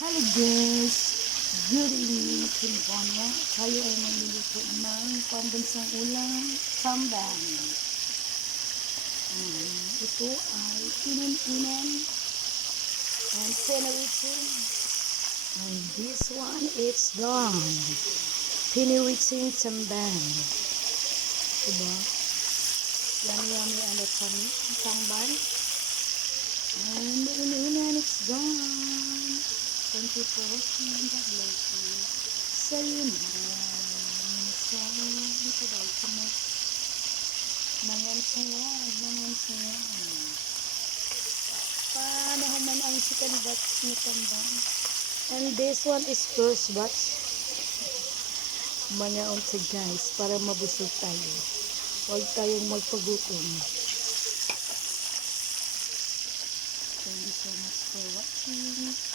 Hello guys! Good evening, California. Tayo ay magluluto ng pambansang ulam, sambal. Ito ay inin-inan and pinawitsin. And this one is done. Pinawitsin sambal. Diba? Yummy ang sambal. And inin-inan, it's done. Thank you for watching. God bless you. Sayonara. So, ito daw sumat. Mangan saya. Paano man ang second batch ni Tambang. And this one is first batch. Mga unsa guys, para mabusog tayo. Huwag tayong magpagutom. Thank you so much for watching.